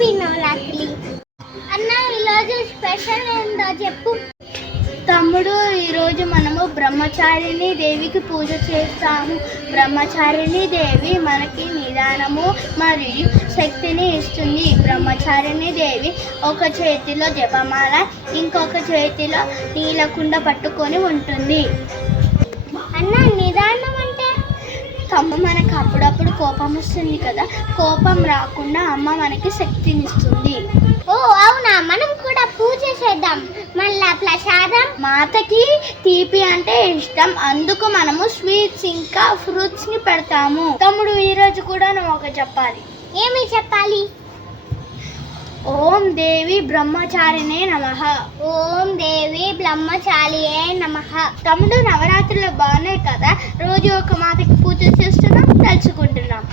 Happy Navratri. అన్న ఈరోజు special ఏందో చెప్పు. తమ్ముడు, ఈరోజు మనము బ్రహ్మచారిణి దేవికి పూజ చేస్తాము. బ్రహ్మచారిణి దేవి మనకి నిదానము మరియు శక్తిని ఇస్తుంది. బ్రహ్మచారిణి దేవి ఒక చేతిలో జపమాల, ఇంకొక చేతిలో నీలకుండ పట్టుకొని ఉంటుంది. అన్న నిదానం అంటే? మనకు అప్పుడప్పుడు కోపం వస్తుంది కదా, కోపం రాకుండా అమ్మ మనకి శక్తినిస్తుంది. ఓ అవునా, మనం కూడా పూజ చేద్దాం. మళ్ళా ప్రసాదం. మాతకి తీపి అంటే ఇష్టం, అందుకు మనము స్వీట్స్ ఇంకా ఫ్రూట్స్ ని పెడతాము. తమ్ముడు, ఈరోజు కూడా నువ్వు ఒక చెప్పాలి. ఏమి చెప్పాలి? ఓం దేవి బ్రహ్మచారిణే నమః. ఓం దేవి బ్రహ్మచారియే నమః. తమ్ముడు, నవరాత్రులు బాగున్నాయి కదా, రోజు ఒక మాతకి పూజ చేస్తున్నాం, తలుచుకుంటున్నాం.